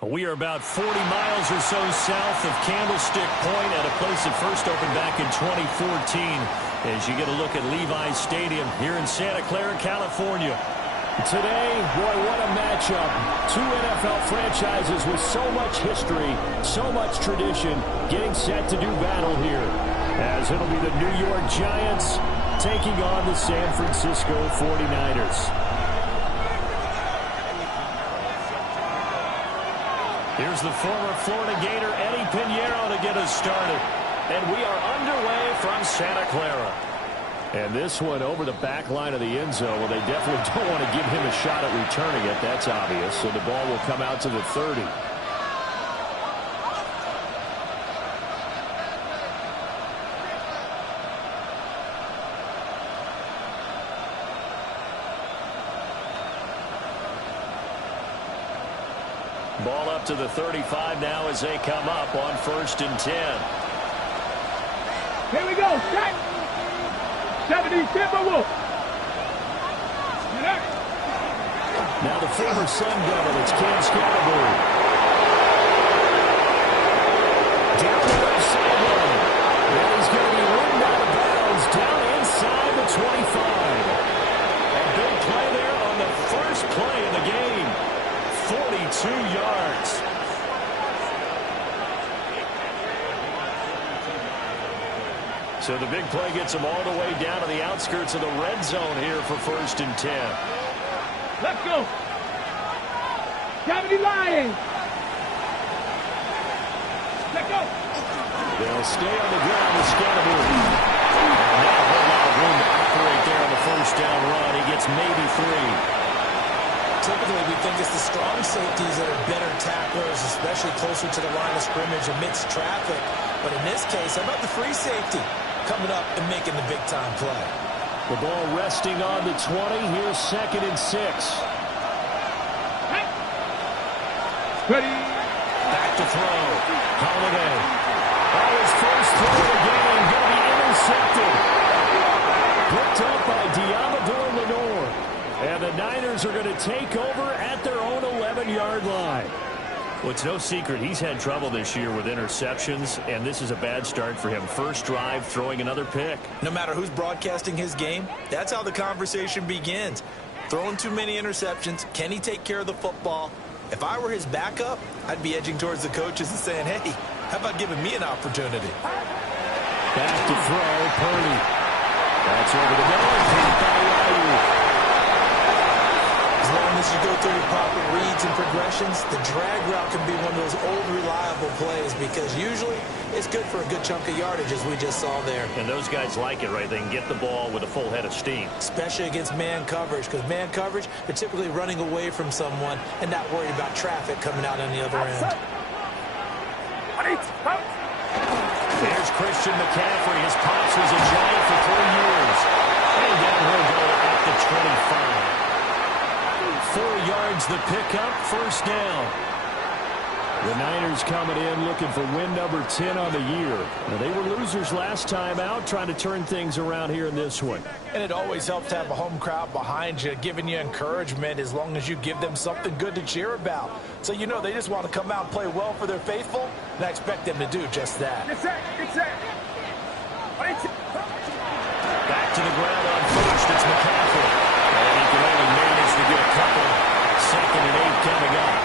We are about 40 miles or so south of Candlestick Point at a place that first opened back in 2014 as you get a look at Leauge Stadium here in Santa Clara, California. Today, boy, what a matchup. Two NFL franchises with so much history, so much tradition, getting set to do battle here. As it'll be the New York Giants taking on the San Francisco 49ers. Here's the former Florida Gator, Eddie Pinheiro, to get us started. And we are underway from Santa Clara. And this one over the back line of the end zone. Well, they definitely don't want to give him a shot at returning it. That's obvious. So the ball will come out to the 30. Ball up to the 35 now as they come up on 1st and 10. Here we go. Set. 70, Timberwolf. Now the former Sun Devil, it's Cam Scatterbury. Down the left sideline. And he's going to be run out of bounds down inside the 25. A big play there on the first play of the game. 42 yards. So the big play gets them all the way down to the outskirts of the red zone here for 1st and 10. Let's go. Cavity Lions. Let's go. They'll stay on the ground with Scatterbury. And not a whole lot of room to operate there on the first down run. He gets maybe 3. Typically, we think it's the strong safeties that are better tacklers, especially closer to the line of scrimmage amidst traffic. But in this case, how about the free safety coming up and making the big-time play? The ball resting on the 20. Here's 2nd and 6. Ready. Back to throw. Holiday. Oh, his first throw of the game going to be intercepted. Picked up by Diamador Lenore. And the Niners are going to take over at their own 11-yard line. Well, it's no secret he's had trouble this year with interceptions, and this is a bad start for him. First drive, throwing another pick. No matter who's broadcasting his game, that's how the conversation begins. Throwing too many interceptions, can he take care of the football? If I were his backup, I'd be edging towards the coaches and saying, hey, how about giving me an opportunity? Back to throw, Purdy. That's over the middle. As long as you go through your proper reads and progressions, the drag route can be one of those old reliable plays because usually it's good for a good chunk of yardage, as we just saw there. And those guys like it, right? They can get the ball with a full head of steam. Especially against man coverage, because man coverage, they're typically running away from someone and not worried about traffic coming out on the other end. There's Christian McCaffrey. His pops was a Giant for 3 years. And down he'll go at the 25. 4 yards the pickup, 1st down. The Niners coming in looking for win number 10 on the year. Now, they were losers last time out, trying to turn things around here in this one. And it always helps to have a home crowd behind you, giving you encouragement as long as you give them something good to cheer about. So you know they just want to come out and play well for their faithful, and I expect them to do just that. Back to the ground on 1st, it's McCaffrey. And he can only manage to get a couple. 2nd and 8 coming up.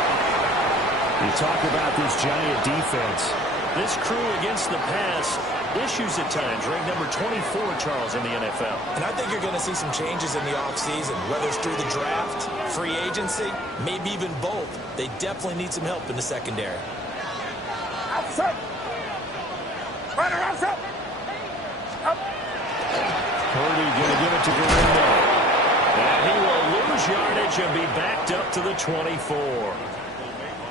You talk about this Giant defense. This crew against the pass, issues at times. Ranked number 24, Charles, in the NFL. And I think you're going to see some changes in the offseason, whether it's through the draft, free agency, maybe even both. They definitely need some help in the secondary. Outside. Runner outside. Purdy going to give it to Guerrero. And he will lose yardage and be backed up to the 24.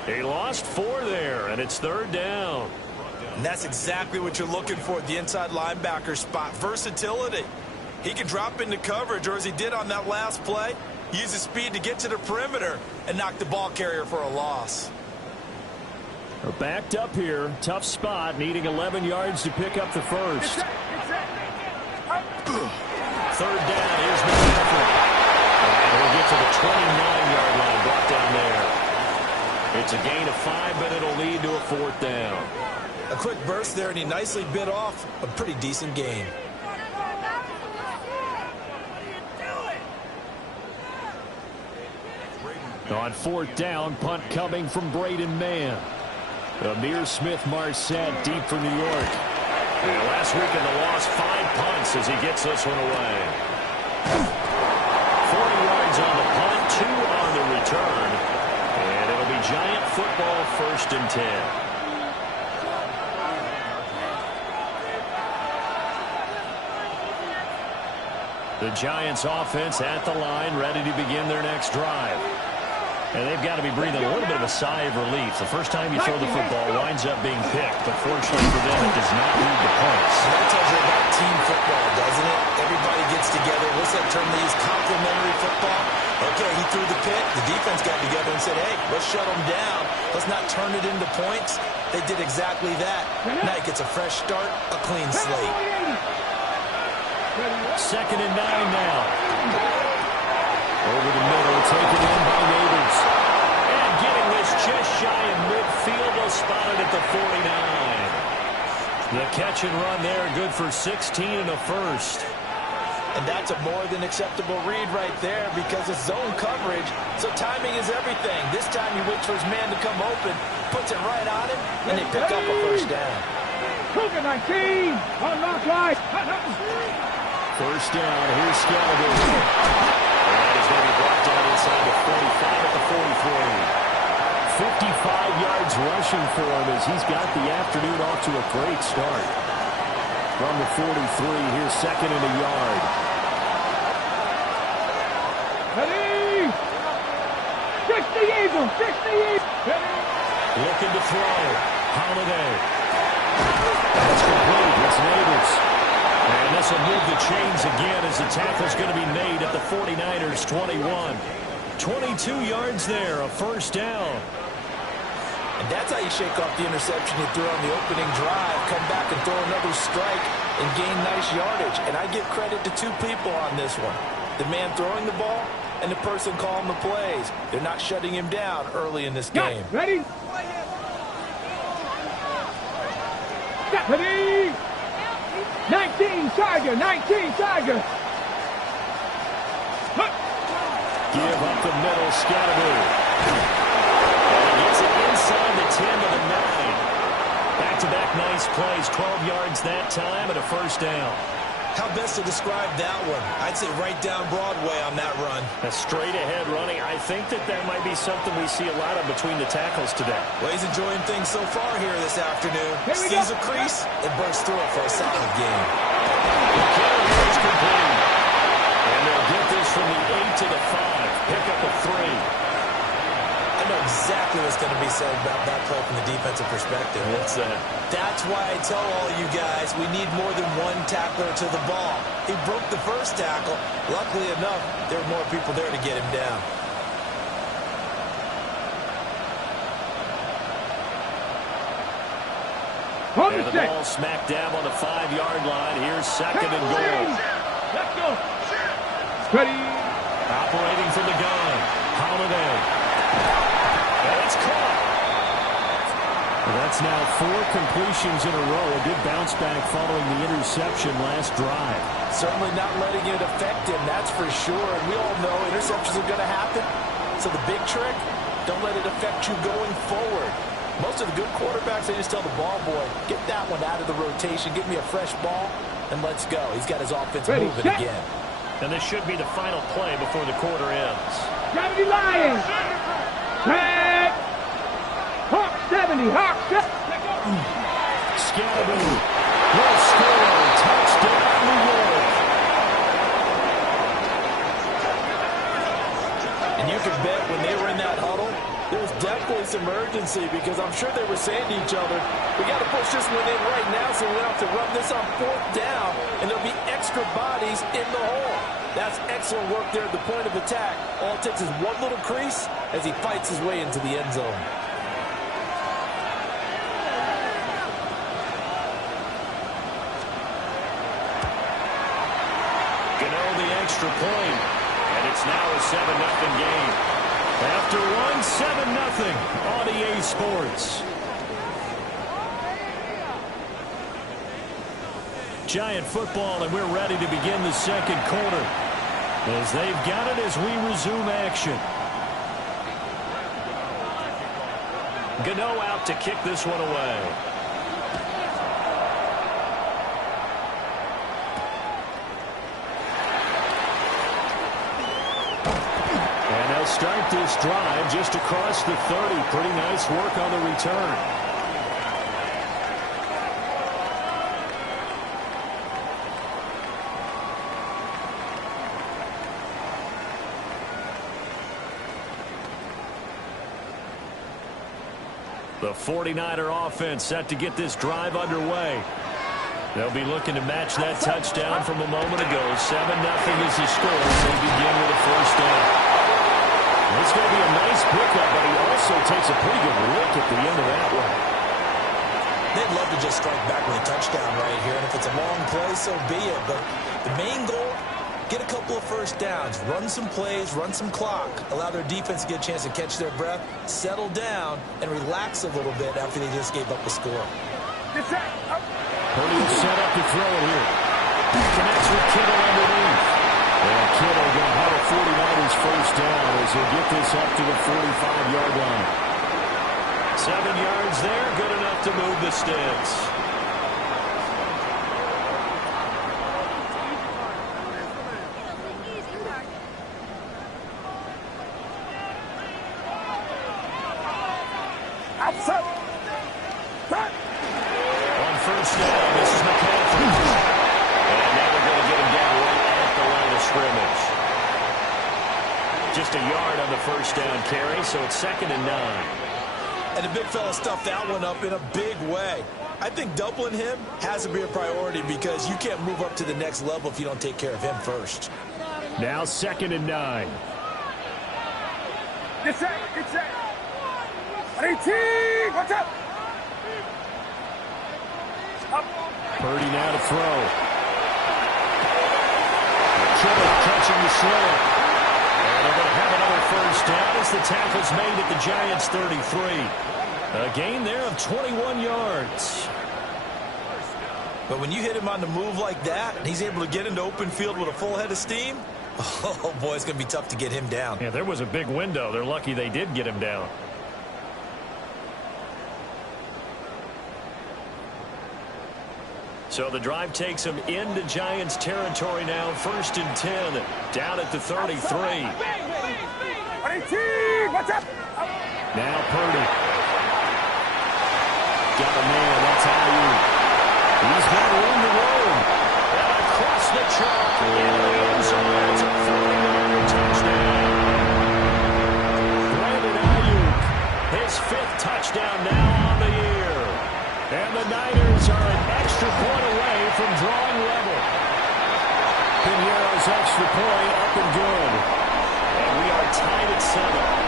He lost 4 there, and it's 3rd down. And that's exactly what you're looking for at the inside linebacker spot, versatility. He can drop into coverage, or as he did on that last play, use his speed to get to the perimeter and knock the ball carrier for a loss. They're backed up here. Tough spot, needing 11 yards to pick up the first. 3rd down, here's McCaffrey. And we'll get to the 29-yard line, brought down there. It's a gain of 5, but it'll lead to a 4th down. A quick burst there, and he nicely bit off a pretty decent gain. On 4th down, punt coming from Braden Mann. Amir Smith-Marset deep for New York. And last week in the loss, 5 punts as he gets this one away. 40 yards on the punt, 2 on the return. And it'll be Giant football, 1st and 10. The Giants offense at the line, ready to begin their next drive. And they've got to be breathing a little bit of a sigh of relief. The first time you throw the football winds up being picked, but fortunately for them, it does not lead to points. That tells you about team football, doesn't it? Everybody gets together. What's that term they use? Complementary football. Okay, he threw the pick. The defense got together and said, hey, let's shut them down. Let's not turn it into points. They did exactly that. Now he gets a fresh start, a clean slate. 2nd and 9 now. Over the middle, taken in by Neighbors. And getting this just shy of midfield, they'll spot it at the 49. The catch and run there, good for 16 and a 1st. And that's a more than acceptable read right there because it's zone coverage, so timing is everything. This time he waits for his man to come open, puts it right on him, and they pick up a 1st down. Cougar 19 on lock right. 1st down, here's Scalabrine. And he's going to be brought down inside the 45 at the 43. 55 yards rushing for him as he's got the afternoon off to a great start. From the 43, here's 2nd and a yard. Ready? 60 Eagles, 60 Eagles. Looking to throw. Holiday. That's complete. It's Neighbors. And this will move the chains again as the tackle's going to be made at the 49ers 21. 22 yards there, a 1st down. And that's how you shake off the interception you threw on the opening drive, come back and throw another strike and gain nice yardage. And I give credit to 2 people on this one. The man throwing the ball and the person calling the plays. They're not shutting him down early in this game. Ready? Ready? 19 Tiger, 19 Tiger. Give up the middle, Scalabrine. And he gets it inside the 10 to the 9. Back-to-back nice plays, 12 yards that time and a 1st down. How best to describe that one? I'd say right down Broadway on that run. A straight-ahead running. I think that might be something we see a lot of between the tackles today. Well, he's enjoying things so far here this afternoon. Sees a crease and bursts through it for a solid game. The carry is complete. And they'll get this from the 8 to the 5. Pick up a 3. I know exactly what's going to be said about that play from the defensive perspective. What's that? That's why I tell all you guys we need more than one tackler to the ball. He broke the first tackle. Luckily enough, there were more people there to get him down. And the ball smack dab on the 5-yard line. Here's 2nd and goal. Let's go. Ready? Operating from the gun. Holiday. And it's caught. That's now 4 completions in a row. A good bounce back following the interception last drive. Certainly not letting it affect him, that's for sure. And we all know interceptions are going to happen. So the big trick, don't let it affect you going forward. Most of the good quarterbacks, they just tell the ball boy, get that one out of the rotation, get me a fresh ball, and let's go. He's got his offense moving again. And this should be the final play before the quarter ends. 70 Lions. Tag. Hawk 70. Hawk 70. Scalabrine will score. Touchdown, New York. And you can bet when they were in that huddle, there was definitely some urgency because I'm sure they were saying to each other, we got to push this one in right now so we don't have to run this on 4th down, and there'll be extra bodies in the hole. That's excellent work there at the point of attack. All it takes is one little crease as he fights his way into the end zone. Gano the extra point, and it's now a 7-0 game. After one, 7-0 on EA Sports. Giant football, and we're ready to begin the second quarter as they've got it as we resume action. Gano out to kick this one away. And they'll start this drive just across the 30. Pretty nice work on the return. The 49er offense set to get this drive underway. They'll be looking to match that touchdown from a moment ago. 7-0 is the score as they begin with a first down. It's going to be a nice pickup, but he also takes a pretty good lick at the end of that one. They'd love to just strike back with a touchdown right here, and if it's a long play, so be it. But the main goal, get a couple of first downs, run some plays, run some clock, allow their defense to get a chance to catch their breath, settle down, and relax a little bit after they just gave up a score. Purdy will set up to throw it here. Connects with Kittle underneath. And Kittle going to have a 49ers first down as he'll get this up to the 45-yard line. 7 yards there, good enough to move the sticks. On first down, this is McCaffrey. And now they're going to get him down right at the line of scrimmage. Just a yard on the first down carry, so it's 2nd and 9. And the big fella stuffed that one up in a big way. I think doubling him has to be a priority because you can't move up to the next level if you don't take care of him first. Now 2nd and 9. Get set, get set. 18, what's up? Purdy now to throw. Kittle catching the slant. And they're going to have another first down as the tackle's made at the Giants' 33. A gain there of 21 yards. But when you hit him on the move like that, and he's able to get into open field with a full head of steam, oh boy, it's going to be tough to get him down. Yeah, there was a big window. They're lucky they did get him down. So the drive takes him into Giants territory now. 1st and 10, down at the 33. 18, what's up? Now Purdy. Got a man, that's Ayuk. He's got room to roam. And across the chalk into the end zone. It's a 40-yard touchdown. Brandon Ayuk, his 5th touchdown now on the year. And the Niners are an extra point away from drawing level. Pinheiro's extra point up and good. And we are tied at 7.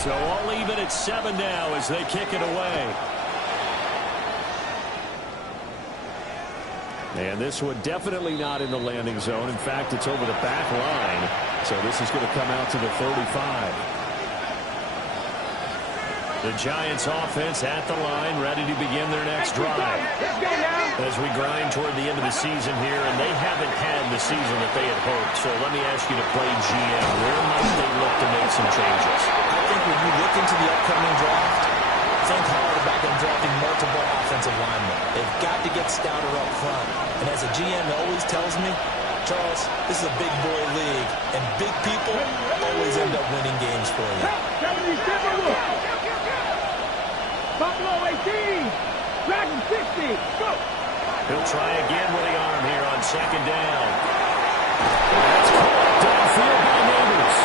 So all even at 7 now as they kick it away. And this one definitely not in the landing zone. In fact, it's over the back line. So this is going to come out to the 35. The Giants offense at the line, ready to begin their next drive. As we grind toward the end of the season here, and they haven't had the season that they had hoped. So let me ask you to play GM. Where might they look to make some changes? I think when you look into the upcoming draft, think hard about them drafting multiple offensive linemen. They've got to get stouter up front. And as a GM always tells me, Charles, this is a big boy league, and big people always end up winning games for you. Buffalo 18, Dragon 60, go! He'll try again with the arm here on 2nd down. That's caught downfield by Neighbors.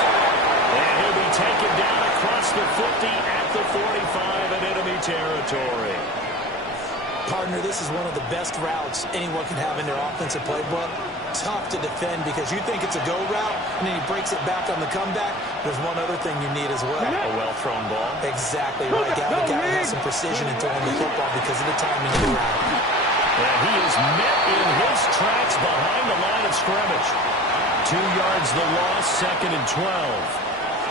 And he'll be taken down across the 50 at the 45 in enemy territory. Partner, this is one of the best routes anyone can have in their offensive playbook. tough to defend because you think it's a go route, and then he breaks it back on the comeback. There's one other thing you need as well. A well-thrown ball. Exactly right. Got a guy who has some precision in throwing the football because of the timing of the route. And he is met in his tracks behind the line of scrimmage. 2 yards the loss, 2nd and 12.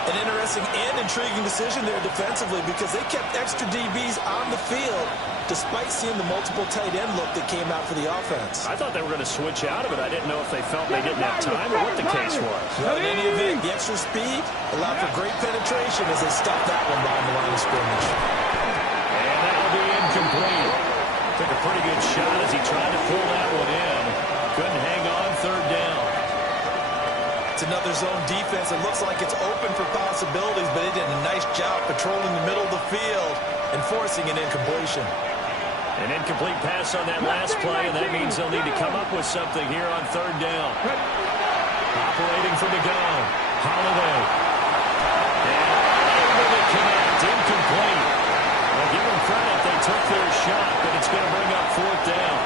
An interesting and intriguing decision there defensively because they kept extra DBs on the field despite seeing the multiple tight end look that came out for the offense. I thought they were going to switch out of it. I didn't know if they felt they didn't have time or what the case was. Well, in any event, the extra speed allowed for great penetration as they stopped that one behind the line of scrimmage. And that'll be incomplete. Took a pretty good shot as he tried to pull that one in. Couldn't hang on, 3rd down. It's another zone defense. It looks like it's open for possibilities, but they did a nice job patrolling the middle of the field and forcing an incompletion. An incomplete pass on that last play, and that means they'll need to come up with something here on 3rd down. Operating from the gun, Holiday. And able to connect, incomplete. Well, give them credit, they took their shot, but it's going to bring up 4th down.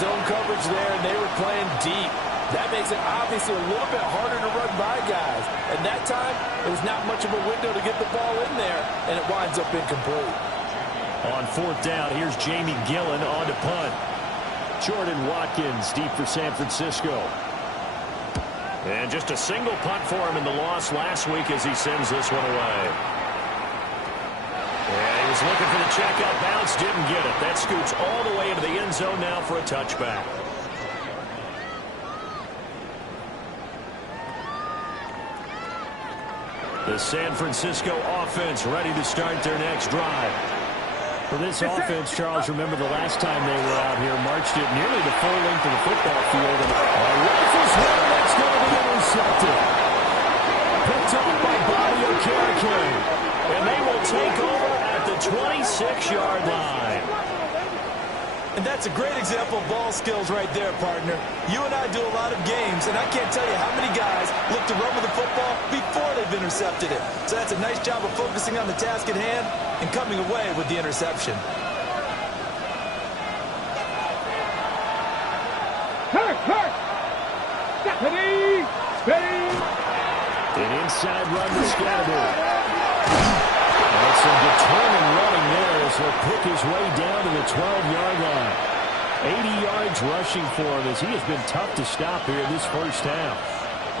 Zone coverage there, and they were playing deep. That makes it obviously a little bit harder to run by guys. And that time, there was not much of a window to get the ball in there, and it winds up incomplete. On 4th down, here's Jamie Gillen on to punt. Jordan Watkins deep for San Francisco. And just a single punt for him in the loss last week as he sends this one away. And he was looking for the check out bounce, didn't get it. That scoots all the way into the end zone now for a touchback. The San Francisco offense ready to start their next drive. For this offense, Charles, remember the last time they were out here, marched it nearly the full length of the football field. And rifles one that's going to be intercepted. Picked up by Bobby Okereke. And they will take over at the 26-yard line. And that's a great example of ball skills right there, partner. You and I do a lot of games, and I can't tell you how many guys look to run with the football before they've intercepted it. So that's a nice job of focusing on the task at hand and coming away with the interception. Hurt! Steady! An inside run to Scatterbury. And some determined running there as he'll pick his way down to the 12-yard line. 80 yards rushing for him as he has been tough to stop here in this first half.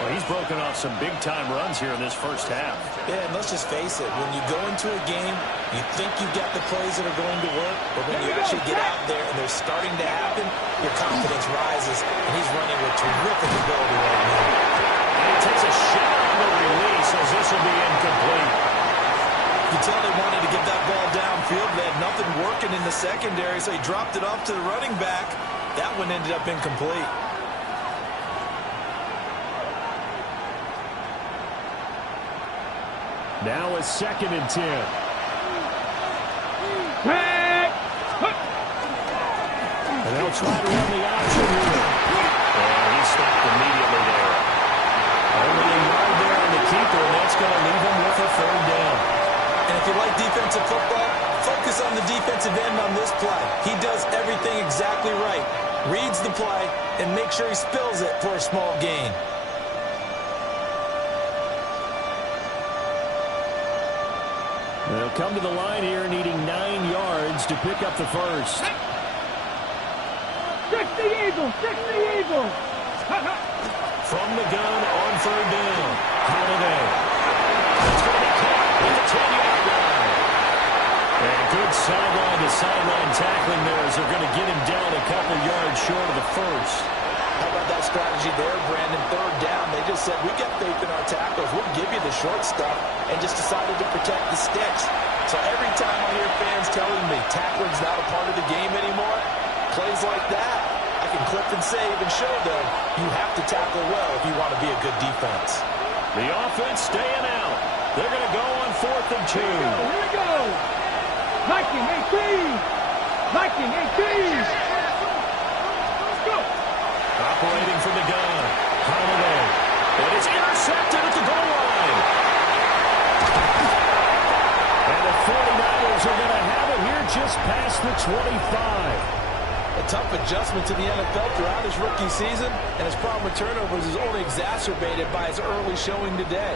Well, he's broken off some big-time runs here in this first half. Yeah, and let's just face it. When you go into a game, you think you've got the plays that are going to work, but when you actually get out there and they're starting to happen, your confidence rises, and he's running with terrific ability right now. And he takes a shot on the release as this will be incomplete. You can tell they wanted to get that ball downfield. They had nothing working in the secondary, so he dropped it off to the running back. That one ended up incomplete. Now a 2nd and 10. And they'll try to run the option here. And he stopped immediately there. Only a yard there on the keeper, and that's going to leave him with a 3rd down. And if you like defensive football, focus on the defensive end on this play. He does everything exactly right. Reads the play and make sure he spills it for a small gain. They'll come to the line here needing 9 yards to pick up the first. 60 Eagles! From the gun on 3rd down. Holiday. It's going to be caught at the 10-yard line. And good sideline-to-sideline tackling there as they're going to get him down a couple yards short of the first. How about that strategy there, Brandon? 3rd down, they just said, we got faith in our tackles. We'll give you the short stuff, and just decided to protect the sticks. So every time I hear fans telling me tackling's not a part of the game anymore, plays like that, I can clip and save and show them you have to tackle well if you want to be a good defense. The offense staying out. They're going to go on 4th and 2. Here we go! Viking 18! Let's go! Operating from the gun. Holiday. And it's intercepted at the goal line. And the 49ers are going to have it here just past the 25. A tough adjustment to the NFL throughout his rookie season, and his problem with turnovers is only exacerbated by his early showing today.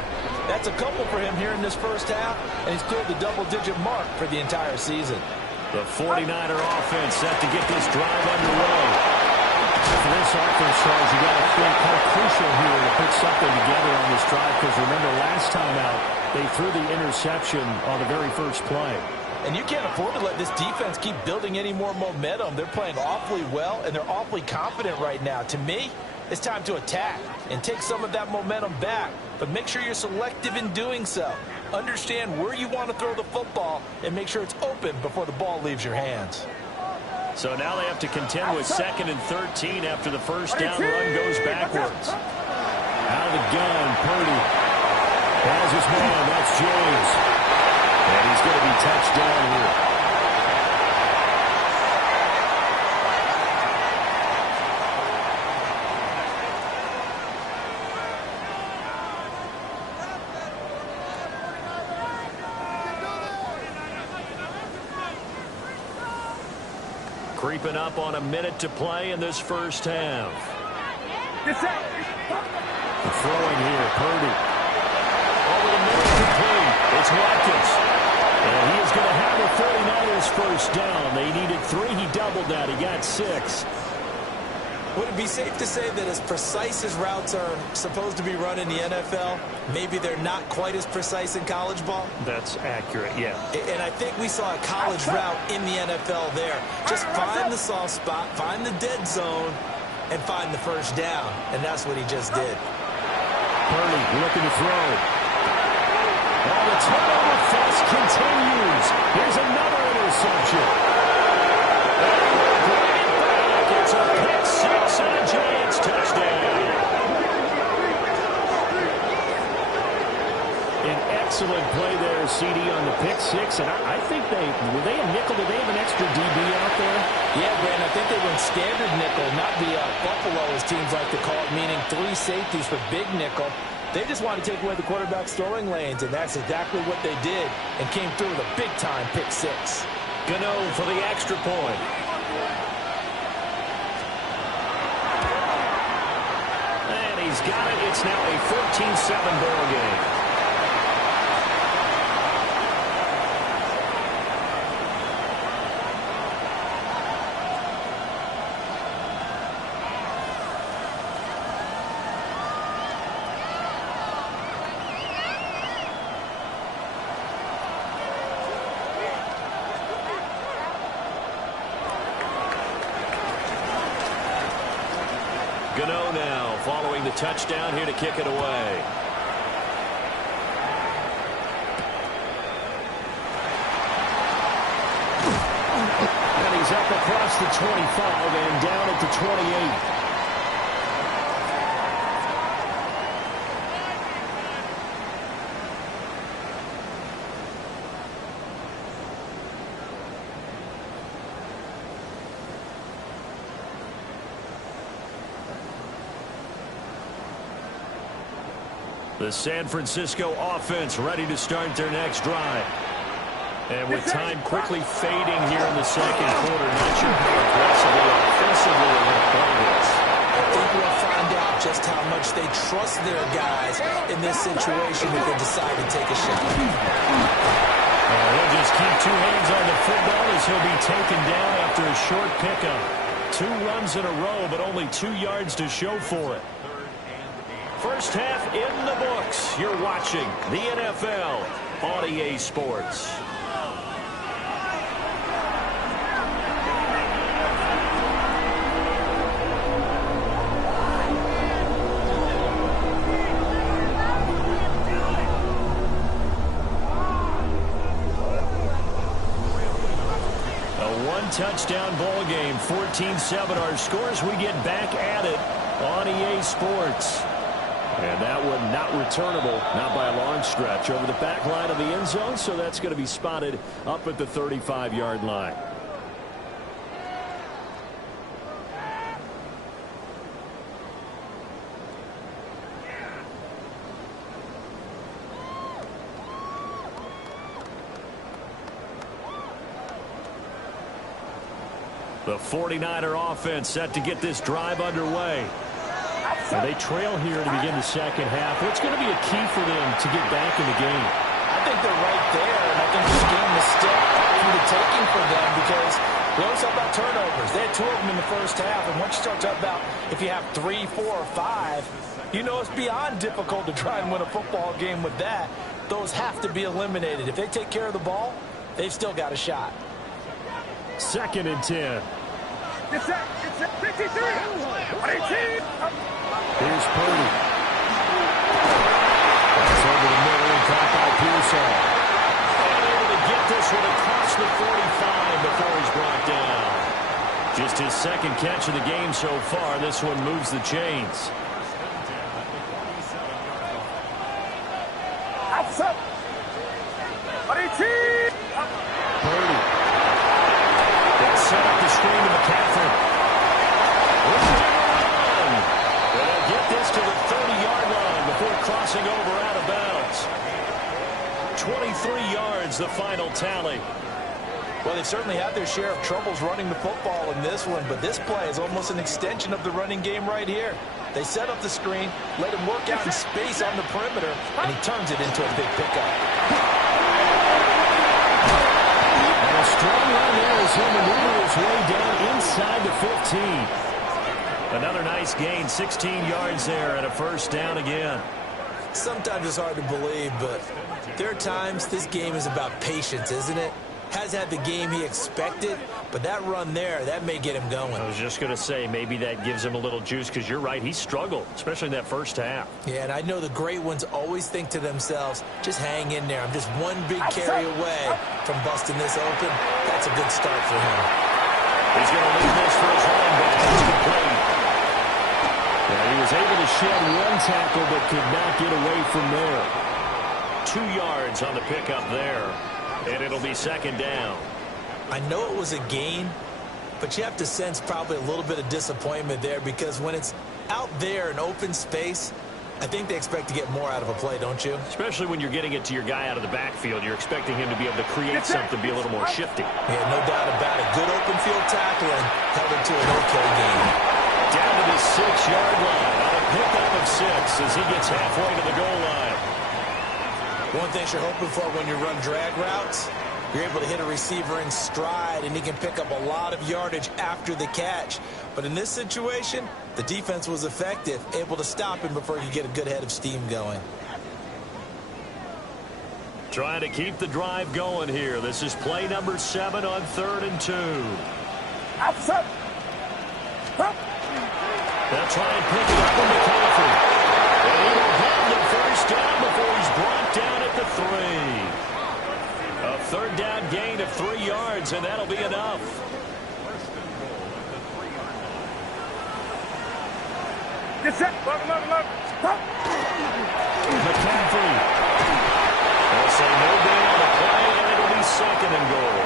That's a couple for him here in this first half, and he's cleared the double-digit mark for the entire season. The 49er offense set to get this drive underway. For this offense, Charles, you got to think kind of crucial here to put something together on this drive, because remember last time out, they threw the interception on the very first play. And you can't afford to let this defense keep building any more momentum. They're playing awfully well, and they're awfully confident right now. To me, it's time to attack and take some of that momentum back. But make sure you're selective in doing so. Understand where you want to throw the football and make sure it's open before the ball leaves your hands. So now they have to contend with 2nd and 13 after the first down run goes backwards. Out of the gun, Purdy has his man. That's James. And he's going to be touched down here. Creeping up on a minute to play in this first half. Throwing here, Purdy. Over the middle, complete. It's Watkins. And he is going to have the 49ers first down. They needed 3. He doubled that. He got 6. Would it be safe to say that as precise as routes are supposed to be run in the NFL, maybe they're not quite as precise in college ball? That's accurate, yeah. And I think we saw a college route in the NFL there. Just find the soft spot, find the dead zone, and find the first down. And that's what he just did. Purdy looking to throw. Oh, the turnover fest continues. Here's another interception. It's a pick 6 and a Giants touchdown. An excellent play there, CD, on the pick 6. And I think were they a nickel? Did they have an extra DB out there? Yeah, Brandon, I think they went standard nickel, not the Buffalo, as teams like to call it, meaning 3 safeties for big nickel. They just wanted to take away the quarterback's throwing lanes, and that's exactly what they did, and came through with a big-time pick 6. Gano for the extra point. And he's got it. It's now a 14-7 ball game. Gano now following the touchdown here to kick it away. And he's up across the 25 and down at the 28. The San Francisco offense ready to start their next drive. And with time quickly fading here in the second quarter, not sure how aggressively, offensively they're going to play this. I think we'll find out just how much they trust their guys in this situation if they decide to take a shot. He'll just keep 2 hands on the football as he'll be taken down after a short pickup. 2 runs in a row, but only 2 yards to show for it. First half in the books. You're watching the NFL on EA Sports. A 1-touchdown ball game, 14-7 our scores. We get back at it on EA Sports. And that one not returnable, not by a long stretch, over the back line of the end zone, so that's going to be spotted up at the 35-yard line. The 49er offense set to get this drive underway. And they trail here to begin the second half. What's going to be a key for them to get back in the game? I think they're right there, and I think this game is still for the taking for them because we always talk about turnovers. They had 2 of them in the first half, and once you start talking about if you have 3, 4, or 5, you know it's beyond difficult to try and win a football game with that. Those have to be eliminated. If they take care of the ball, they've still got a shot. 2nd and 10. It's 53. 18. Here's Purdy. That's over the middle and caught by Pearsall. And able to get this one across the 45 before he's brought down. Just his 2nd catch of the game so far. This one moves the chains. Outside. 18. Purdy. They'll set up the screen to McCaffrey. They'll get this to the 30-yard line before crossing over out of bounds. 23 yards, the final tally. Well, they've certainly had their share of troubles running the football in this one, but this play is almost an extension of the running game right here. They set up the screen, let him work out in space on the perimeter, and he turns it into a big pickup. And a strong run there as he maneuvers his way down inside the 15. Another nice gain, 16 yards there and a first down again. Sometimes it's hard to believe, but there are times this game is about patience, isn't it? Has had the game he expected, but that run there, that may get him going. I was just going to say, maybe that gives him a little juice, because you're right, he struggled, especially in that first half. Yeah, and I know the great ones always think to themselves, just hang in there. I'm just one big carry away from busting this open. That's a good start for him. He's going to leave this for his running back. It's complete. Yeah, he was able to shed one tackle, but could not get away from there. 2 yards on the pickup there. And it'll be 2nd down. I know it was a gain, but you have to sense probably a little bit of disappointment there because when it's out there in open space, I think they expect to get more out of a play, don't you? Especially when you're getting it to your guy out of the backfield. You're expecting him to be able to create something, be a little more shifty. Yeah, no doubt about it. Good open field tackling held it to an okay game. Down to the 6-yard line on a pickup of 6 as he gets halfway to the goal line. One thing you're hoping for when you run drag routes, you're able to hit a receiver in stride, and he can pick up a lot of yardage after the catch. But in this situation, the defense was effective, able to stop him before he could get a good head of steam going. Trying to keep the drive going here. This is play number 7 on 3rd and 2. Outside. They'll try and pick it up in McCaffrey. And he will have the first down before he's brought down at the 3. A 3rd down gain of 3 yards, and that'll be enough. McCaffrey. They'll say no gain on the play, and it'll be 2nd and goal.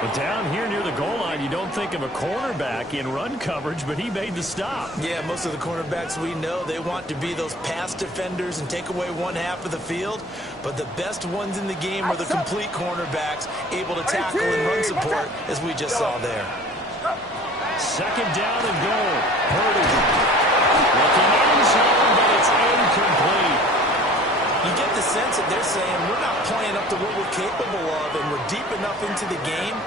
But down here near the goal line, you don't think of a cornerback in run coverage, but he made the stop. Yeah, most of the cornerbacks we know, they want to be those pass defenders and take away one half of the field. But the best ones in the game are the complete cornerbacks, able to tackle and run support, as we just saw there. 2nd down and goal. Purdy. Looking in zone, but it's incomplete. You get the sense that they're saying we're not playing up to what we're capable of, and we're deep enough into the game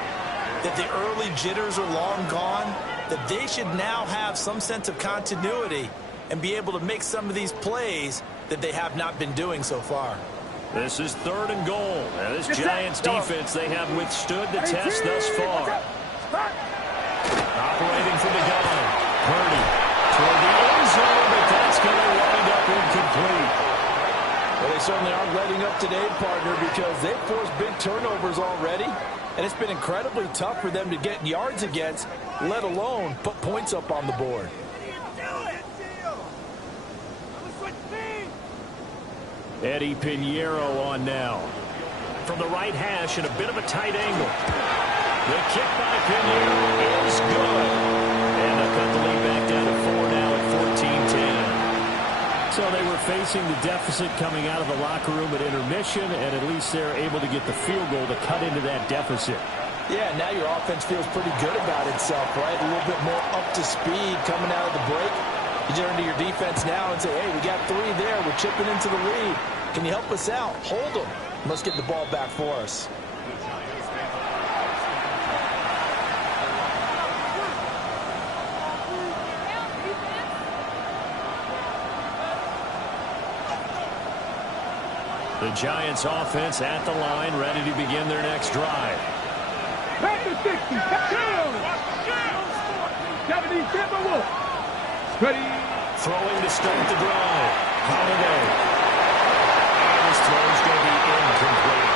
that the early jitters are long gone, that they should now have some sense of continuity and be able to make some of these plays that they have not been doing so far. This is 3rd and goal. And this Giants defense, they have withstood the test thus far. Operating from the gun. Purdy toward the end zone, but that's going to wind up incomplete. Well, they certainly aren't letting up today, partner, because they've forced big turnovers already, and it's been incredibly tough for them to get yards against, let alone put points up on the board. Eddie Pinheiro on now. From the right hash in a bit of a tight angle. The kick by Pinheiro is good. And they'll cut the lead back down to 4 now at 14-10. So they were facing the deficit coming out of the locker room at intermission, and at least they're able to get the field goal to cut into that deficit. Yeah, now your offense feels pretty good about itself, right? A little bit more up to speed coming out of the break. You turn to your defense now and say, hey, we got 3 there. We're chipping into the lead. Can you help us out? Hold them. Let's get the ball back for us. The Giants offense at the line, ready to begin their next drive. Back to 60. Touchdown. 77 Wolf. Ready. Throwing to start the drive. Holiday. And his throw's going to be incomplete.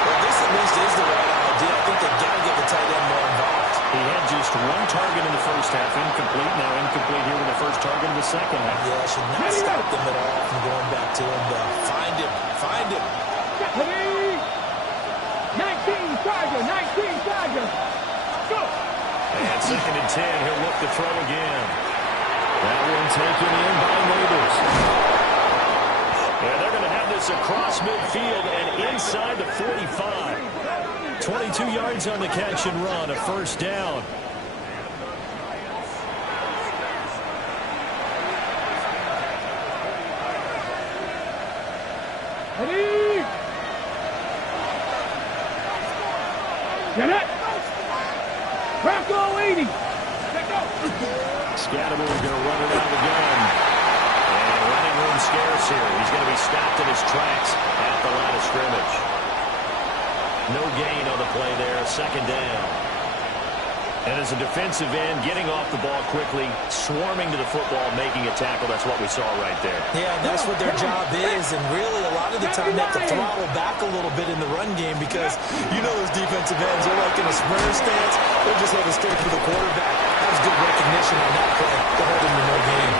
Well, this at least is the right idea. I think they've got to get the tight end more involved. He had just 1 target in the first half, incomplete. Now incomplete here with the first target in the second half. Yeah, should not stop them at all from going back to him, though. Find him. Find him. Ready. 19 Tiger. 19 Tiger. Go. And second and 10, he'll look to throw again. That one taken in by Neighbors. And they're going to have this across midfield and inside the 45. 22 yards on the catch and run, a first down. Ready. Get it. Bronco 80. Scatterbo is going to run it out of the gun. And running room scarce here. He's going to be stopped in his tracks at the line of scrimmage. No gain on the play there, second down. And as a defensive end, getting off the ball quickly, swarming to the football, making a tackle, that's what we saw right there. Yeah, that's what their job is, and really a lot of the time they have to throttle back a little bit in the run game because you know those defensive ends, they're like in a sprinter stance, they're just headed straight for the quarterback. That was good recognition on that play to hold him to no gain.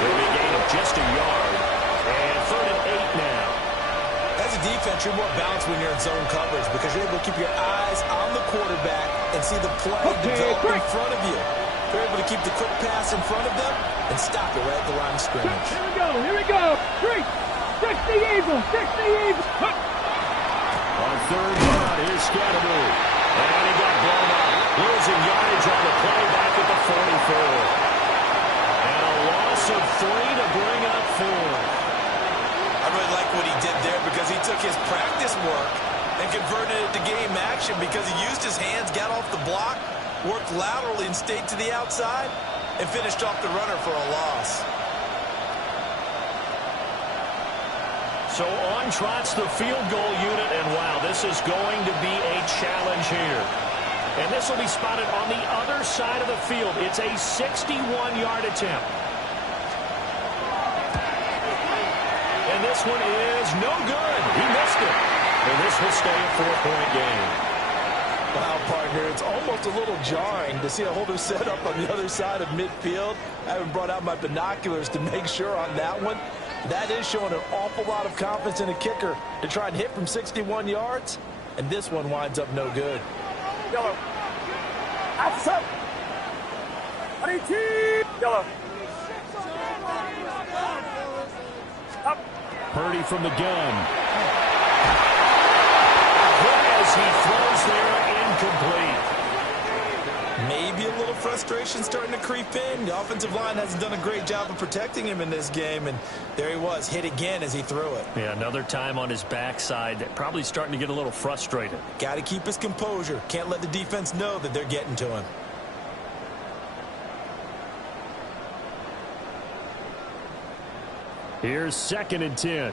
There'll be a gain of just a yard, and 3rd and 8 now. As a defense, you're more balanced when you're in zone coverage because you're able to keep your eyes on the quarterback and see the play develop in front of you. You're able to keep the quick pass in front of them and stop it right at the line of scrimmage. Here we go. 3. 60 Eagles. 60 Eagles. On 3rd down, here's Scatterbo. And he got blown up. Losing yardage on the play back at the 44. And a loss of 3 to bring up 4. I really like what he did there because he took his practice work and converted it to game action because he used his hands, got off the block, worked laterally and stayed to the outside, and finished off the runner for a loss. So on trots the field goal unit, and wow, this is going to be a challenge here. And this will be spotted on the other side of the field. It's a 61-yard attempt. And this one is no good. He missed it. And this will stay a 4-point game. Wow, partner, it's almost a little jarring to see a holder set up on the other side of midfield. I haven't brought out my binoculars to make sure on that one. That is showing an awful lot of confidence in a kicker to try and hit from 61 yards. And this one winds up no good. Yellow. Outside. Yellow. Up. Purdy from the gun. As he throws there, incomplete. Maybe a little frustration starting to creep in. The offensive line hasn't done a great job of protecting him in this game, and there he was, hit again as he threw it. Yeah, another time on his backside, probably starting to get a little frustrated. Got to keep his composure. Can't let the defense know that they're getting to him. Here's 2nd and 10.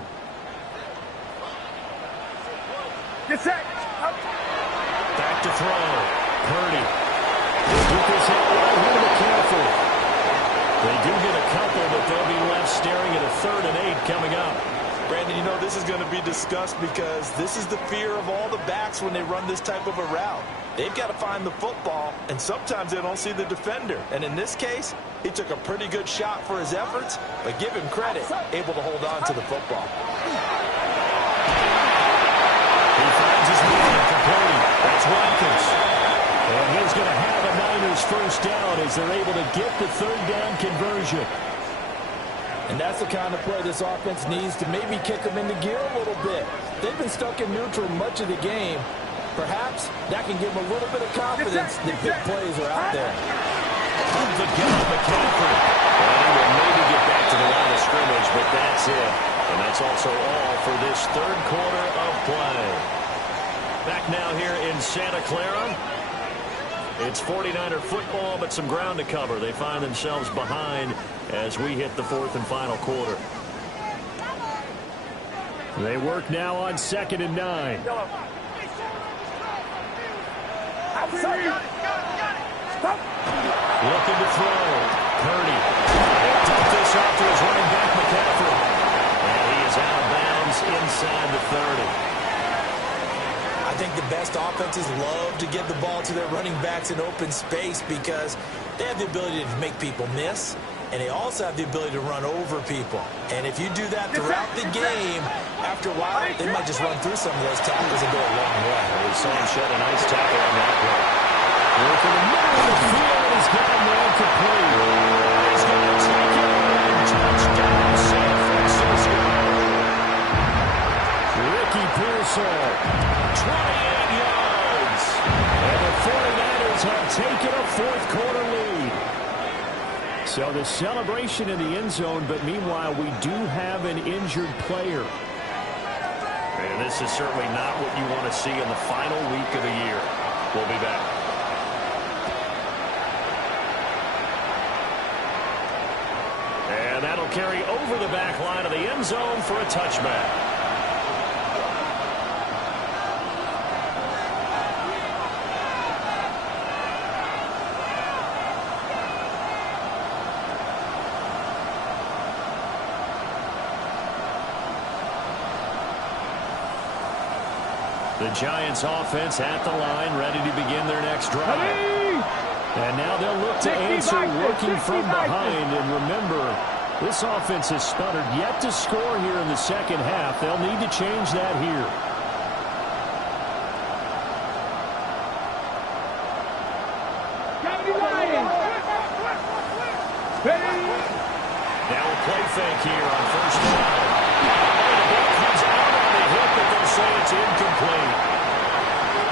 Get set. Up. Back to throw. Purdy. Keep his head right here, but careful. They do get a couple, but they'll be left staring at a 3rd and 8 coming up. Brandon, you know this is going to be discussed because this is the fear of all the backs when they run this type of a route. They've got to find the football, and sometimes they don't see the defender. And in this case, he took a pretty good shot for his efforts, but give him credit, able to hold on to the football. He finds his man for Purdy. That's Watkins. And he's going to have a Niners first down as they're able to get the 3rd down conversion. And that's the kind of play this offense needs to maybe kick them into gear a little bit. They've been stuck in neutral much of the game. Perhaps that can give him a little bit of confidence that big plays are out there. Again, McCaffrey. And he will maybe get back to the line of scrimmage, but that's it. And that's also all for this third quarter of play. Back now here in Santa Clara. It's 49er football, but some ground to cover. They find themselves behind as we hit the fourth and final quarter. They work now on 2nd and 9. Looking to throw. Purdy. He'll dump this off to his running back, McCaffrey. And he is out of bounds inside the 30. I think the best offenses love to give the ball to their running backs in open space because they have the ability to make people miss, and they also have the ability to run over people. And if you do that throughout the game, after a while, they might just run through some of those tackles and go a long way. We saw him shed a nice tackle on that play. Working the middle of the field, he's got him there complete. He's going to take it and touchdown San Francisco. Ricky Pearsall, 28 yards. And the 49ers have taken a fourth quarter lead. So the celebration in the end zone, but meanwhile we do have an injured player. And this is certainly not what you want to see in the final week of the year. We'll be back. And that'll carry over the back line of the end zone for a touchback. The Giants offense at the line, ready to begin their next drive. And now they'll look to answer working from behind. And remember, this offense has stuttered yet to score here in the second half. They'll need to change that here. Now a play fake here on first down. Say it's incomplete.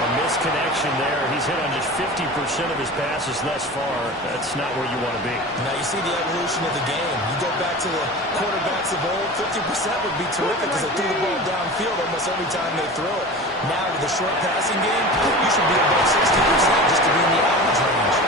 A misconnection there. He's hit on just 50% of his passes thus far. That's not where you want to be. Now you see the evolution of the game. You go back to the quarterbacks of old, 50% would be terrific because they threw the ball downfield almost every time they throw it. Now with the short passing game, you should be above 60% just to be in the average range.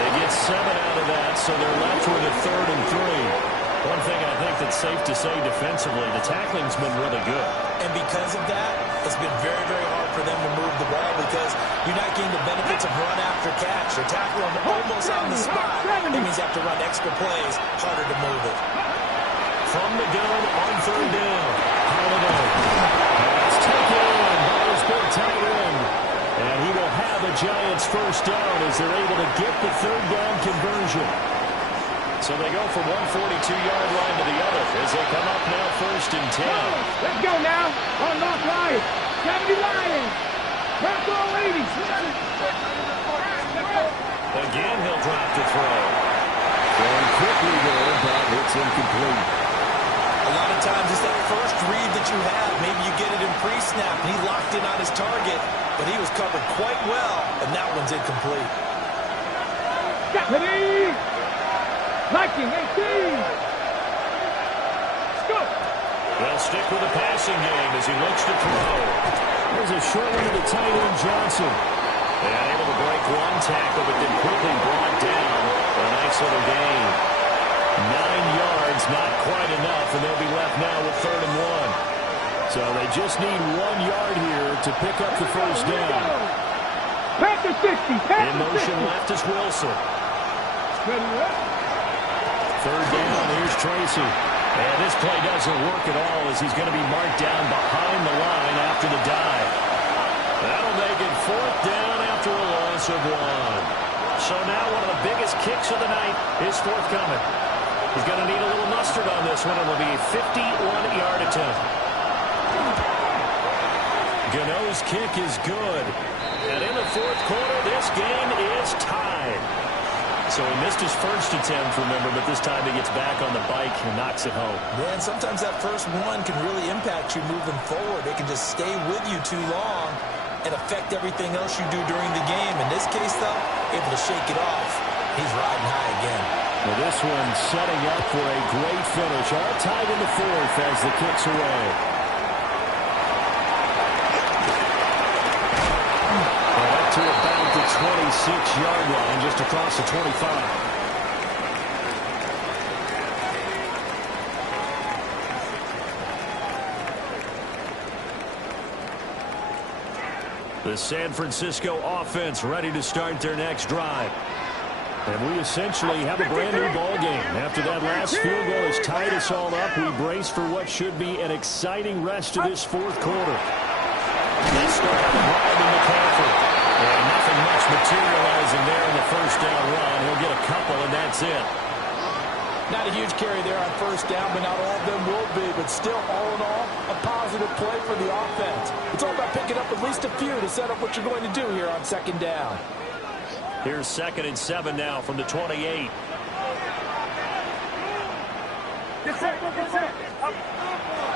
They get 7 out of that, so they're left with a 3rd and 3. One thing I think that's safe to say defensively, the tackling's been really good. And because of that, it's been very, very hard for them to move the ball because you're not getting the benefits of run after catch. You're tackling them almost on the spot. It means you have to run extra plays, harder to move it. From the gun on 3rd down. Holiday. That's taken in by his big tight end. And he will have a Giants first down as they're able to get the 3rd down conversion. So they go from 142-yard line to the other as they come up now 1st and 10. Let's go now. On North Lions. 70 Lions. Bronco 80. Again, he'll drop the throw. Going quickly there, but it's incomplete. A lot of times it's that first read that you have. Maybe you get it in pre-snap, and he locked in on his target, but he was covered quite well, and that one's incomplete. Ready? Viking 18. Let's go. They'll stick with the passing game as he looks to throw. There's a short one to the tight end, Johnson. And able to break one tackle, but then quickly brought down for a nice little gain. 9 yards, not quite enough, and they'll be left now with 3rd and 1. So they just need 1 yard here to pick up the first down. Panther 60. In motion left is Wilson. 3rd down, here's Tracy. And this play doesn't work at all as he's going to be marked down behind the line after the dive. That'll make it 4th down after a loss of 1. So now one of the biggest kicks of the night is forthcoming. He's going to need a little mustard on this one. It'll be a 51-yard attempt. Gano's kick is good. And in the 4th quarter, this game is tied. So he missed his first attempt, remember, but this time he gets back on the bike and knocks it home. Man, sometimes that first one can really impact you moving forward. It can just stay with you too long. and affect everything else you do during the game. In this case, though, able to shake it off. He's riding high again. Well, this one setting up for a great finish. All tied in the fourth as the kick's away. And up to about the 26-yard line, just across the 25. The San Francisco offense ready to start their next drive. And we essentially have a brand-new ball game. After that last field goal has tied us all up, we brace for what should be an exciting rest of this fourth quarter. They start on the drive in McCaffrey. And nothing much materializing there in the first down run. He'll get a couple, and that's it. Not a huge carry there on first down, but not all of them will be. But still, all in all, a positive play for the offense. It's all about picking up at least a few to set up what you're going to do here on second down. Here's 2nd and 7 now from the 28.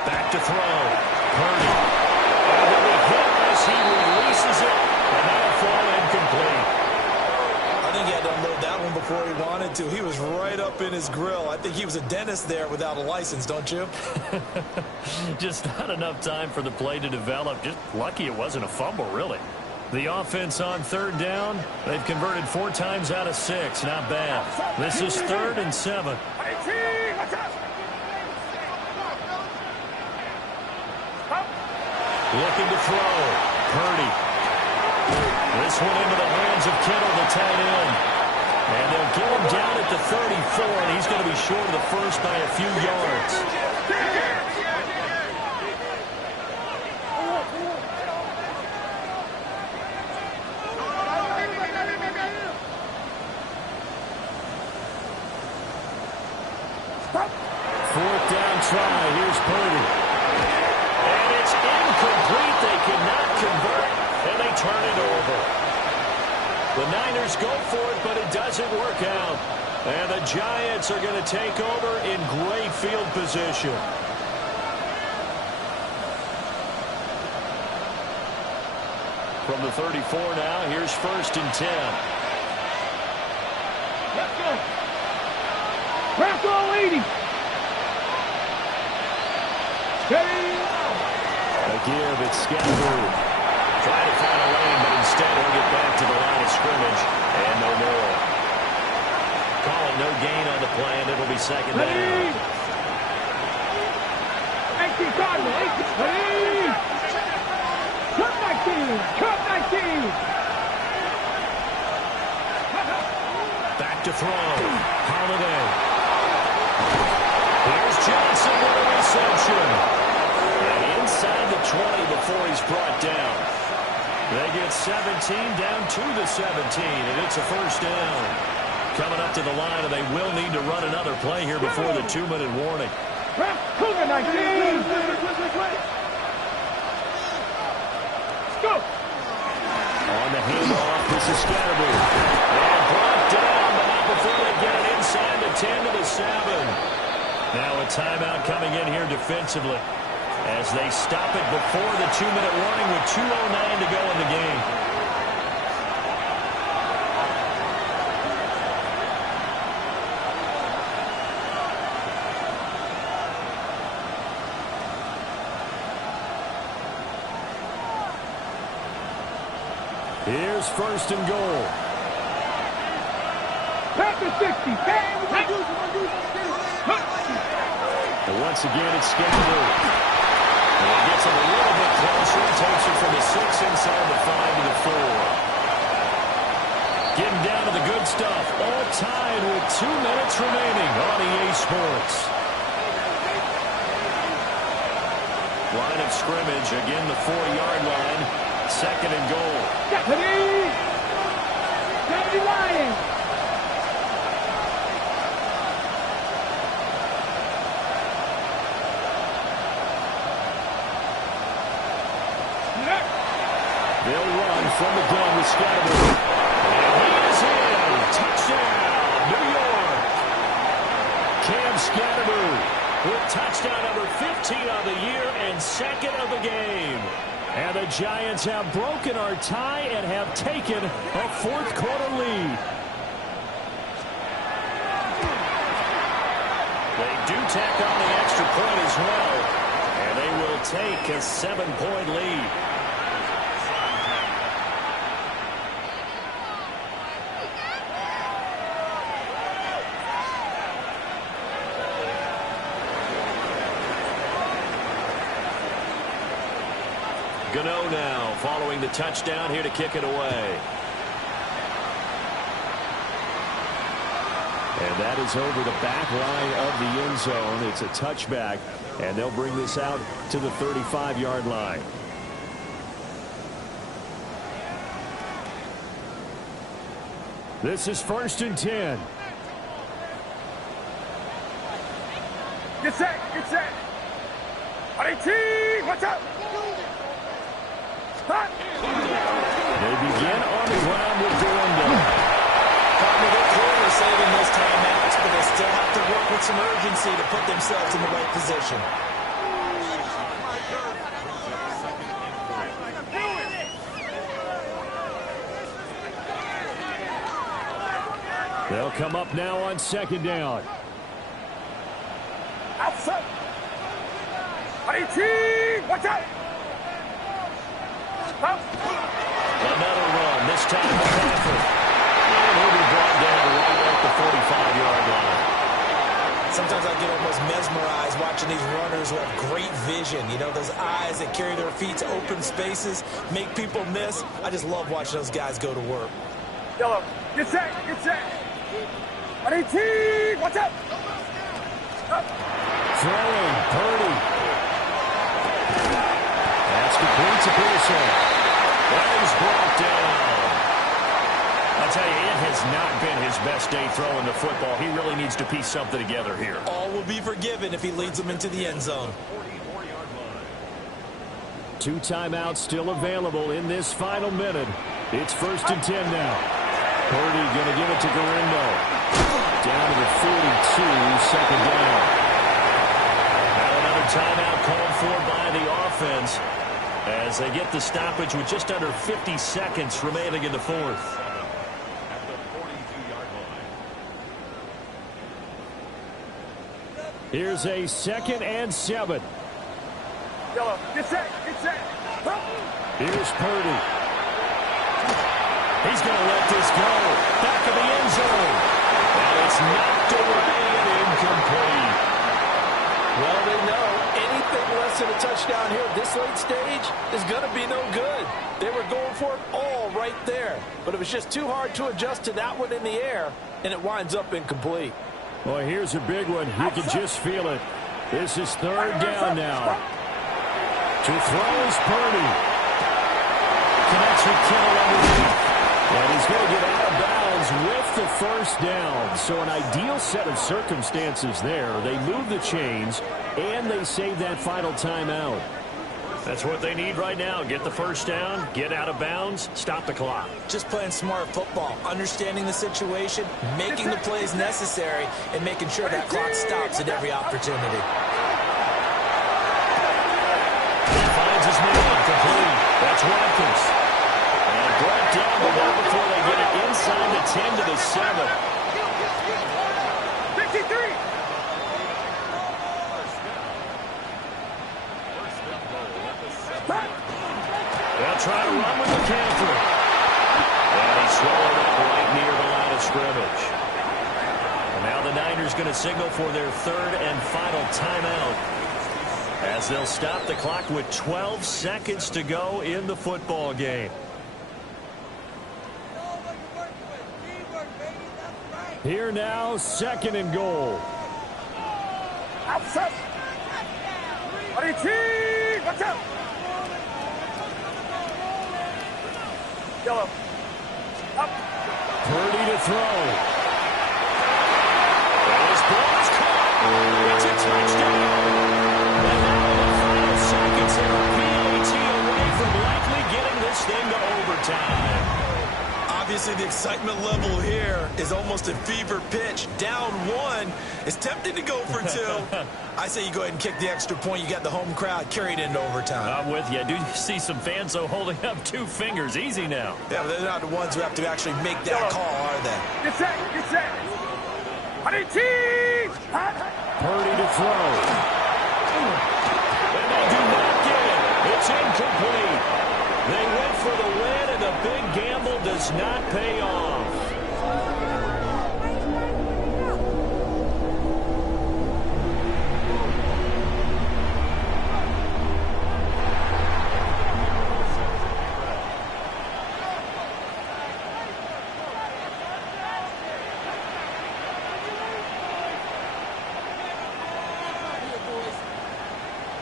Back to throw. Purdy. And then he hit as he releases it, and that'll fall incomplete. I think he had to unload that one before he wanted to. He was right up in his grill. I think he was a dentist there without a license, don't you? Just not enough time for the play to develop. Just lucky it wasn't a fumble, really. The offense on 3rd down. They've converted 4 times out of 6. Not bad. This is 3rd and 7. Looking to throw. Purdy. This one into the hands of Kittle, the tight end. And they'll get him down at the 34, and he's going to be short of the first by a few yards. Fourth down try. Here's Purdy. And it's incomplete. They cannot convert, and they turn it over. The Niners go for it, but it doesn't work out. And the Giants are going to take over in great field position. From the 34 now, here's 1st and 10. Let's go. Bronco 80. A give, it's Scatterboo. Trying to find a lane, but instead he'll get back to the line of scrimmage. And no more. Call it no gain on the play, and it'll be 2nd down. 18 Cardinal, 18. Ready. Cut 19. Cut 19. Back to throw. Holiday. Here's Johnson with a reception. And inside the 20 before he's brought down. They get 17 down to the 17, and it's a first down. Coming up to the line, and they will need to run another play here before the 2-minute warning. Cougar 19. Go. On the handoff, this is Scatterboo. And brought down, but not before they get it inside the 10 to the 7. Now a timeout coming in here defensively as they stop it before the 2-minute warning with 2:09 to go in the game. Here's 1st and goal. Back to 60. And once again, it's Scatterboo. And he gets it a little bit closer. Takes it from the 6 inside the 5 to the 4. Getting down to the good stuff. All tied with 2 minutes remaining on EA Sports. Line of scrimmage. Again, the 4-yard line. 2nd and goal. Ready. Deputy Lions. They'll run from the gun with Scatterboo. And he is in. Touchdown, New York. Cam Scatterboo with touchdown number 15 of the year and 2nd of the game. And the Giants have broken our tie and have taken a fourth-quarter lead. They do tack on the extra point as well, and they will take a 7-point lead. Gano now following the touchdown here to kick it away. And that is over the back line of the end zone. It's a touchback, and they'll bring this out to the 35-yard line. This is 1st and 10. Get set, get set. RT, watch out. Stop. They begin on the ground with Durando. Probably their corner saving those timeouts, but they still have to work with some urgency to put themselves in the right position. They'll come up now on 2nd down. Outside. RT, watch out. Stop. Another run, this time McCaffrey. And he'll be brought down right at the 45-yard line. Sometimes I get almost mesmerized watching these runners who have great vision. You know, those eyes that carry their feet to open spaces, make people miss. I just love watching those guys go to work. Yellow, get set, get set. RT, watch out. Stop. Throwing, Purdy. That's complete to Pearson. That is brought down. I'll tell you, it has not been his best day throwing the football. He really needs to piece something together here. All will be forgiven if he leads them into the end zone. 2 timeouts still available in this final minute. It's 1st and 10 now. Purdy going to give it to Garendo. Down to the 42, 2nd down. Now another timeout called for by the offense as they get the stoppage with just under 50 seconds remaining in the 4th. Here's a 2nd and 7. Yellow, get set, get set. Here's Purdy. He's going to let this go. Back of the end zone. And it's knocked away and incomplete. Well, they know anything less than a touchdown here at this late stage is going to be no good. They were going for it all right there. But it was just too hard to adjust to that one in the air, and it winds up incomplete. Well, here's a big one. You can just feel it. This is 3rd down now. To throw is Purdy. Connects with Kittle underneath. And he's going to get out of bounds with the 1st down. So an ideal set of circumstances there. They move the chains, and they save that final timeout. That's what they need right now. Get the 1st down, get out of bounds, stop the clock. Just playing smart football, understanding the situation, making the plays necessary, and making sure that clock stops at every opportunity. He finds his man, complete. That's Watkins. And brought down the ball before they get it inside the 10 to the 7. 53. They'll try to run with McCaffrey. And he swallowed up right near the line of scrimmage. And now the Niners going to signal for their 3rd and final timeout as they'll stop the clock with 12 seconds to go in the football game. Here now, 2nd and goal. Outside. RT, watch out. Yellow. Up. Purdy to throw. And his ball is caught. It's a touchdown. And now in the final seconds, they're a PAT away from likely getting this thing to overtime. Obviously, the excitement level here is almost a fever pitch. Down one. It's tempting to go for two. I say you go ahead and kick the extra point. You got the home crowd carried into overtime. I'm with you. I do see some fans, though, holding up 2 fingers. Easy now. Yeah, but they're not the ones who have to actually make that call, are they? Get set, get set. Purdy to throw. And they do not get it. It's incomplete. They went for the win, and the big gamble does not pay off.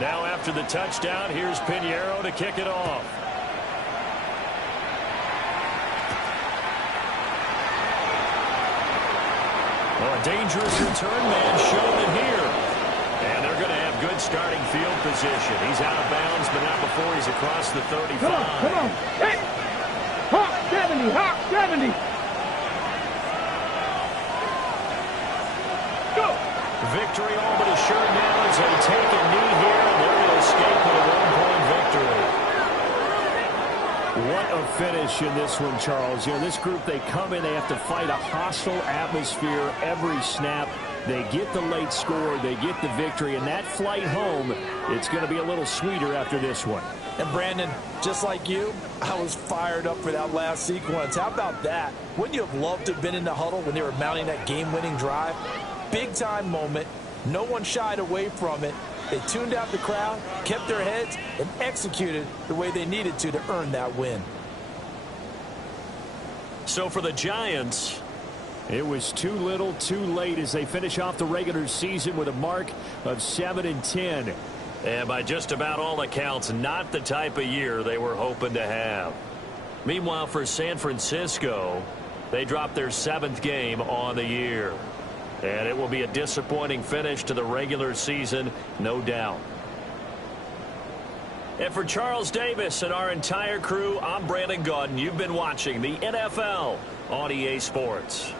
Now after the touchdown, here's Pinheiro to kick it off. Well, a dangerous return man showing it here. And they're going to have good starting field position. He's out of bounds, but not before he's across the 35. Come on. Hey! Hawk 70, Hawk 70. Go! Victory all but assured now as they take a knee here, and they're going to escape with a 1-point victory. What a finish in this one, Charles. You know, this group, they come in, they have to fight a hostile atmosphere every snap. They get the late score, they get the victory, and that flight home, it's going to be a little sweeter after this one. And Brandon, just like you, I was fired up for that last sequence. How about that? Wouldn't you have loved to have been in the huddle when they were mounting that game-winning drive? Big-time moment. No one shied away from it. They tuned out the crowd, kept their heads, and executed the way they needed to earn that win. So for the Giants, it was too little, too late as they finish off the regular season with a mark of 7-10. And by just about all accounts, not the type of year they were hoping to have. Meanwhile, for San Francisco, they dropped their 7th game on the year. And it will be a disappointing finish to the regular season, no doubt. And for Charles Davis and our entire crew, I'm Brandon Gaudin. You've been watching the NFL on EA Sports.